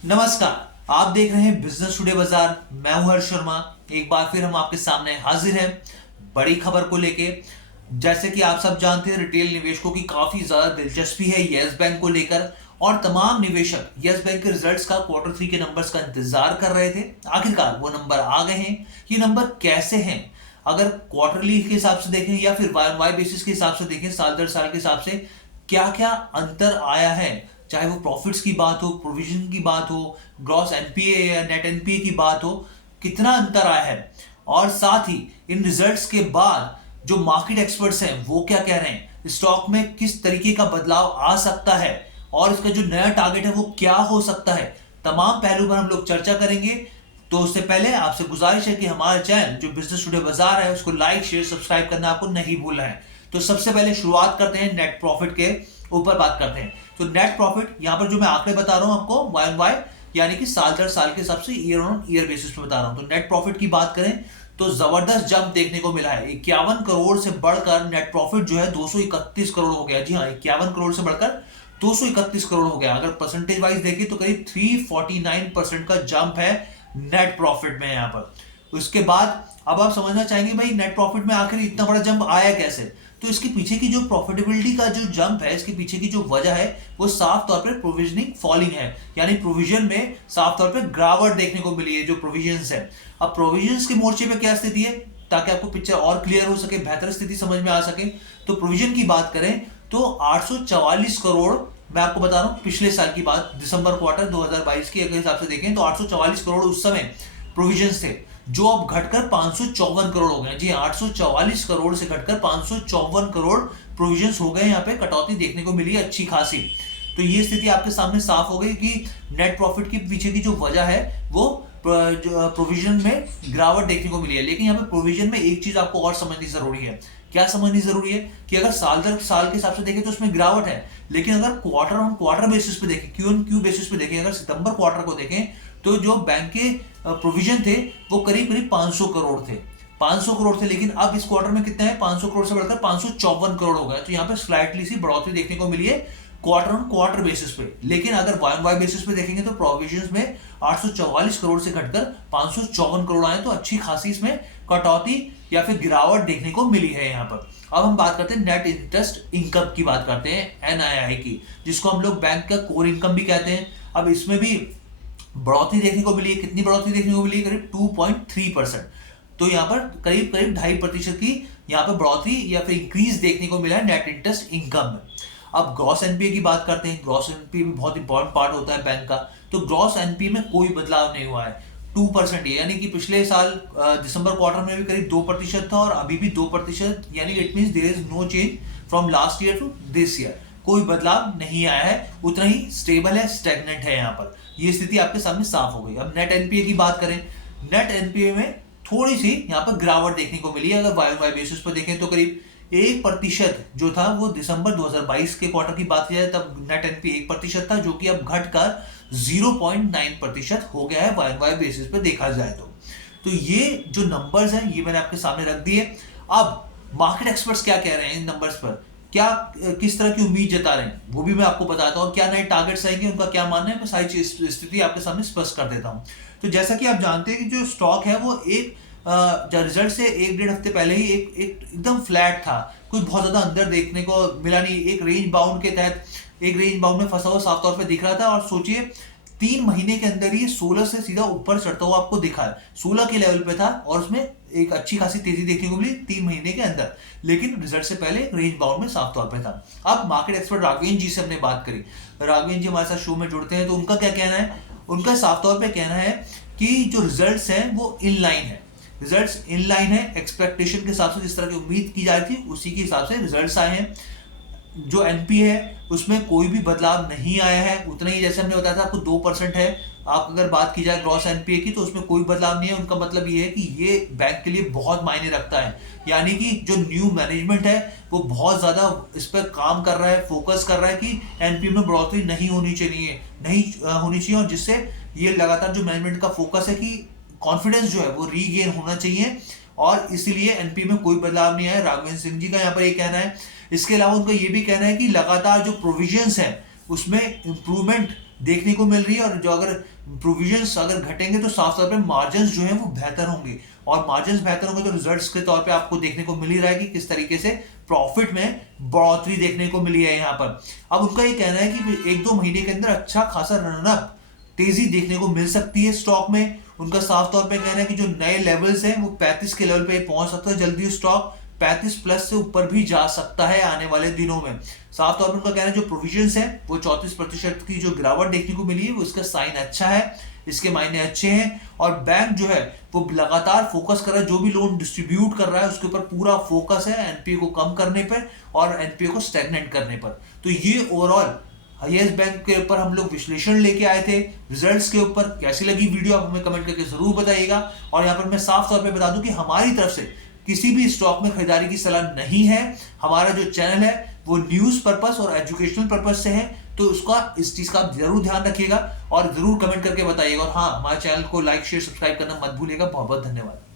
नमस्कार, आप देख रहे हैं बिजनेस टुडे बाजार। मैं हूं हर्ष शर्मा। एक बार फिर हम आपके सामने हाजिर हैं बड़ी खबर को लेके। जैसे कि आप सब जानते हैं, रिटेल निवेशकों की काफी ज्यादा दिलचस्पी है यस बैंक को लेकर और तमाम निवेशक यस बैंक के रिजल्ट्स का क्वार्टर 3 के नंबर्स का इंतजार कर रहे थे। आखिरकार वो नंबर आ गए हैं। ये नंबर कैसे हैं? अगर क्वार्टरली के हिसाब से देखें या फिर वाई वाई बेसिस के हिसाब से देखें, साल दर साल के हिसाब से क्या क्या अंतर आया है, चाहे वो प्रॉफिट्स की बात हो, प्रोविजन की बात हो, ग्रॉस एनपीए या नेट एनपीए की बात हो, कितना अंतर आया है। और साथ ही इन रिजल्ट्स के बाद जो मार्केट एक्सपर्ट्स हैं वो क्या कह रहे हैं, स्टॉक में किस तरीके का बदलाव आ सकता है और इसका जो नया टारगेट है वो क्या हो सकता है, तमाम पहलू पर हम लोग चर्चा करेंगे। तो उससे पहले आपसे गुजारिश है कि हमारा चैनल जो बिजनेस टुडे बाजार है उसको लाइक शेयर सब्सक्राइब करना आपको नहीं भूलना है। तो सबसे पहले शुरुआत करते हैं, नेट प्रॉफिट के ऊपर बात करते हैं। तो नेट प्रॉफिट यहाँ पर जो मैं आंकड़े बता रहा हूं आपको वाई ऑन वाई यानी कि साल दर साल के हिसाब से ईयर ऑन ईयर बेसिस पे बता रहा हूं। तो नेट प्रॉफिट की बात करें तो जबरदस्त जंप देखने को मिला है। 51 करोड़ से बढ़कर नेट प्रॉफिट जो है 231 करोड़ हो गया। जी हाँ, 51 करोड़ से बढ़कर 231 करोड़ हो गया। अगर परसेंटेज वाइज देखें तो करीब 349% का जंप है नेट प्रॉफिट में यहाँ पर। उसके बाद अब आप समझना चाहेंगे भाई नेट प्रॉफिट में आखिर इतना बड़ा जंप आया कैसे। तो इसके पीछे की जो प्रॉफिटेबिलिटी का जो जंप है, इसके पीछे की जो वजह है वो साफ तौर पर प्रोविजनिंग फॉलिंग है, यानी प्रोविजन में साफ तौर पर गिरावट देखने को मिली है जो प्रोविजंस है। अब प्रोविजंस के मोर्चे पे क्या स्थिति है, ताकि आपको पिक्चर और क्लियर हो सके, बेहतर स्थिति समझ में आ सके। तो प्रोविजन की बात करें तो 844 करोड़, मैं आपको बता रहा हूं पिछले साल की बात, दिसंबर क्वार्टर 2022 के अगर हिसाब से देखें तो 844 करोड़ उस समय प्रोविजंस थे, जो अब घटकर 554 करोड़ हो गए। जी 844 करोड़ से घटकर 554 करोड़ प्रोविजंस हो गए। यहाँ पे कटौती देखने को मिली अच्छी खासी। तो ये स्थिति आपके सामने साफ हो गई कि नेट प्रॉफिट के पीछे की जो वजह है वो प्रोविजन में गिरावट देखने को मिली है। लेकिन यहाँ पे प्रोविजन में एक चीज आपको और समझनी जरूरी है। क्या समझनी जरूरी है कि अगर साल दर साल के हिसाब से देखें तो उसमें गिरावट है, लेकिन अगर क्वार्टर ऑन क्वार्टर बेसिस पे देखें, क्यू ऑन क्यू बेसिस पे देखें, अगर सितंबर क्वार्टर को देखें तो जो बैंक के प्रोविजन थे वो करीब करीब 500 करोड़ थे। 500 करोड़ थे, लेकिन अब इस क्वार्टर में कितना है, 500 करोड़ से बढ़कर 554 करोड़ हो गया। तो यहाँ पे स्लाइटली सी बढ़ोतरी देखने को मिली है क्वार्टर ऑन क्वार्टर बेसिस पे। लेकिन अगर वाई ऑन वाई बेसिस पे देखेंगे तो प्रोविजंस में 844 करोड़ से घटकर 554 करोड़ आए। तो अच्छी खासी इसमें कटौती या फिर गिरावट देखने को मिली है यहाँ पर। अब हम बात करते हैं नेट इंटरेस्ट इनकम की, बात करते हैं एनआईआई की, जिसको हम लोग बैंक का कोर इनकम भी कहते हैं। अब इसमें भी बढ़ोतरी देखने को मिली है। कितनी बढ़ोतरी देखने को मिली है? करीब 2.3%। तो यहाँ पर करीब करीब 2.5% की यहाँ पर बढ़ोतरी या फिर इंक्रीज देखने को मिला है नेट इंटरेस्ट इनकम में। अब ग्रॉस एनपीए की बात करते हैं। ग्रॉस एनपीए भी बहुत इंपॉर्टेंट पार्ट होता है बैंक का। तो ग्रॉस एनपीए में कोई बदलाव नहीं हुआ है, 2% है, यानी कि पिछले साल दिसंबर क्वार्टर में भी करीब 2% था और अभी भी 2%, यानी it means there is no change from last year to this year. कोई बदलाव नहीं आया है, उतना ही स्टेबल है, स्टेगनेंट है यहाँ पर। ये स्थिति आपके सामने साफ हो गई। अब नेट एनपीए की बात करें, नेट एनपीए में थोड़ी सी यहाँ पर गिरावट देखने को मिली है। अगर वाई वाई बेसिस पर देखें तो करीब 1% जो था वो दिसंबर 2022 के क्वार्टर की बात की जाए तब नेट एनपीए 1% था, जो कि अब घटकर 0.9% हो गया है वाई वाई बेसिस पे देखा जाए तो ये जो नंबर्स हैं ये मैंने आपके सामने रख दिए। अब मार्केट एक्सपर्ट्स क्या कह रहे हैं इन नंबर्स पर, क्या किस तरह की उम्मीद जता रहे हैं वो भी मैं आपको बताता हूँ। क्या नए टारगेट्स आएंगे, उनका क्या मानना है, मैं सारी चीज स्थिति आपके सामने स्पष्ट कर देता हूँ। तो जैसा कि आप जानते हैं कि जो स्टॉक है वो एक रिजल्ट से 1-1.5 हफ्ते पहले ही एकदम फ्लैट था। कुछ बहुत ज्यादा अंदर देखने को मिला नहीं। एक रेंज बाउंड के तहत, एक रेंज बाउंड में फंसा हुआ साफ तौर पर दिख रहा था। और सोचिए 3 महीने के अंदर ही 16 से सीधा ऊपर चढ़ता हुआ आपको दिखा है। 16 के लेवल पे था और उसमें एक अच्छी खासी तेजी देखने को मिली 3 महीने के अंदर, लेकिन रिजल्ट से पहले रेंज बाउंड में साफ तौर पे था। अब मार्केट एक्सपर्ट राघवेंद्र जी से हमने बात करी। राघवेंद्र जी हमारे साथ शो में जुड़ते हैं, तो उनका क्या कहना है? उनका साफ तौर पे कहना है कि जो रिजल्ट्स हैं वो इनलाइन है। रिजल्ट्स इनलाइन है, एक्सपेक्टेशन के हिसाब से जिस तरह की उम्मीद की जा रही थी उसी के हिसाब से रिजल्ट्स आए हैं। जो एनपीए है उसमें कोई भी बदलाव नहीं आया है, उतना ही जैसे हमने बताया था आपको 2% है। आप अगर बात की जाए ग्रॉस एनपीए की तो उसमें कोई बदलाव नहीं है। उनका मतलब ये है कि ये बैंक के लिए बहुत मायने रखता है, यानी कि जो न्यू मैनेजमेंट है वो बहुत ज्यादा इस पर काम कर रहा है, फोकस कर रहा है कि एनपीए में बढ़ोतरी नहीं होनी चाहिए, और जिससे ये लगातार जो मैनेजमेंट का फोकस है कि कॉन्फिडेंस जो है वो रीगेन होना चाहिए, और इसीलिए एनपी में कोई बदलाव नहीं है। राघवेंद्र सिंह जी का यहाँ पर ये कहना है। इसके अलावा उनका ये भी कहना है कि लगातार जो प्रोविजंस है उसमें इंप्रूवमेंट देखने को मिल रही है। और जो अगर प्रोविजंस अगर घटेंगे तो साफ तौर पे मार्जिन्स जो है वो बेहतर होंगे, और मार्जिन्स बेहतर होंगे तो रिजल्ट्स के तौर पे आपको देखने को मिल ही रहा है कि किस तरीके से प्रॉफिट में बढ़ोतरी देखने को मिली है यहाँ पर। अब उनका ये कहना है कि 1-2 महीने के अंदर अच्छा खासा रनअप तेजी देखने को मिल सकती है स्टॉक में। उनका साफ तौर पे कहना है कि जो नए लेवल्स हैं वो 35 के लेवल पे पहुंच सकता है जल्दी, स्टॉक 35 प्लस से ऊपर भी जा सकता है आने वाले दिनों में। साफ तौर पर उनका कहना है जो प्रोविजंस है वो 34% की जो गिरावट देखने को मिली है वो इसका साइन अच्छा है, इसके मायने अच्छे हैं। और बैंक जो है वो लगातार फोकस कर रहा है, जो भी लोन डिस्ट्रीब्यूट कर रहा है उसके ऊपर पूरा फोकस है एनपीए को कम करने पर और एनपीए को स्टेगनेंट करने पर। तो ये ओवरऑल यस बैंक के ऊपर हम लोग विश्लेषण लेके आए थे रिजल्ट्स के ऊपर। कैसी लगी वीडियो आप हमें कमेंट करके जरूर बताइएगा। और यहाँ पर मैं साफ तौर पे बता दूं कि हमारी तरफ से किसी भी स्टॉक में खरीदारी की सलाह नहीं है। हमारा जो चैनल है वो न्यूज पर्पस और एजुकेशनल पर्पस से है, तो उसका इस चीज का आप जरूर ध्यान रखिएगा और जरूर कमेंट करके बताइएगा। और हाँ, हमारे चैनल को लाइक शेयर सब्सक्राइब करना मत भूलिएगा। बहुत बहुत धन्यवाद।